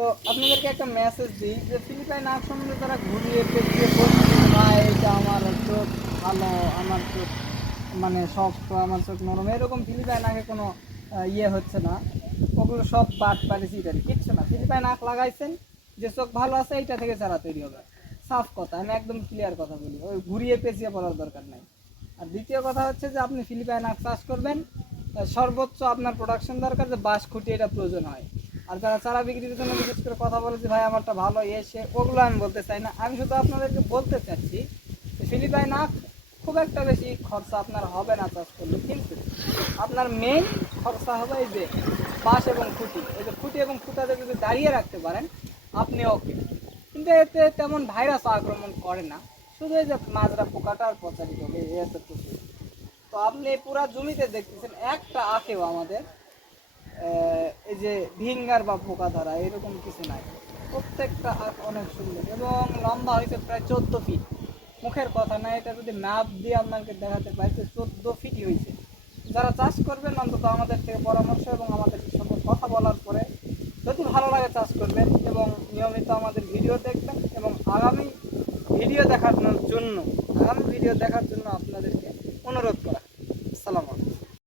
তো আপনাদেরকে একটা মেসেজ দিই যে ফিলিপাইন আখ সম্বন্ধে তারা ঘুরিয়ে পেঁচিয়ে বলছে না এটা আমার চোখ ভালো, আমার চোখ মানে শক্ত, আমার চোখ নরম, এরকম ফিলিপাইন আখে কোনো ইয়ে হচ্ছে না। ওগুলো সব বাদ পারেছি এটারি কিচ্ছু না। ফিলিপাইন আখ লাগাইছেন, যে চোখ ভালো আছে এইটা থেকে চারা তৈরি হবে। সাফ কথা, আমি একদম ক্লিয়ার কথা বলি, ওই ঘুরিয়ে পেঁচিয়ে বলার দরকার নাই। আর দ্বিতীয় কথা হচ্ছে যে আপনি ফিলিপাইন আখ চাষ করবেন, সর্বোচ্চ আপনার প্রোডাকশন দরকার যে বাঁশ খুঁটি এটা প্রয়োজন হয়। আর যারা চারা বিক্রির জন্য বিশেষ করে কথা বলে যে ভাই আমারটা ভালো এসে, ওগুলো আমি বলতে চাই না। আমি শুধু আপনাদেরকে বলতে চাচ্ছি যে ফিলিপাইন আখ খুব একটা বেশি খরচা আপনার হবে না চাষ করলে, কিন্তু আপনার মেইন খরচা হবে এই যে বাঁশ এবং খুঁটি। এই যে খুঁটি এবং খুঁটাতে যদি দাঁড়িয়ে রাখতে পারেন আপনি ওকে। কিন্তু এতে তেমন ভাইরাস আক্রমণ করে না, শুধু এই যে মাজরা পোকাটা আর পচারি হবে এতটুকু। তো আপনি পুরা জমিতে দেখতেছেন একটা আখেও আমাদের এই যে ভিঙ্গার বা পোকা ধরা এরকম কিছু নাই। প্রত্যেকটা আখ অনেক সুন্দর এবং লম্বা হয়েছে প্রায় 14 ফিট। মুখের কথা না, এটা যদি ম্যাপ দিয়ে আপনাকে দেখাতে পাই যে 14 ফিটই হয়েছে। যারা চাষ করবেন অন্তত আমাদের থেকে পরামর্শ এবং আমাদের সঙ্গে কথা বলার পরে যদি ভালো লাগে চাষ করবেন এবং নিয়মিত আমাদের ভিডিও দেখবেন এবং আগামী ভিডিও দেখার জন্য আপনাদেরকে অনুরোধ করা।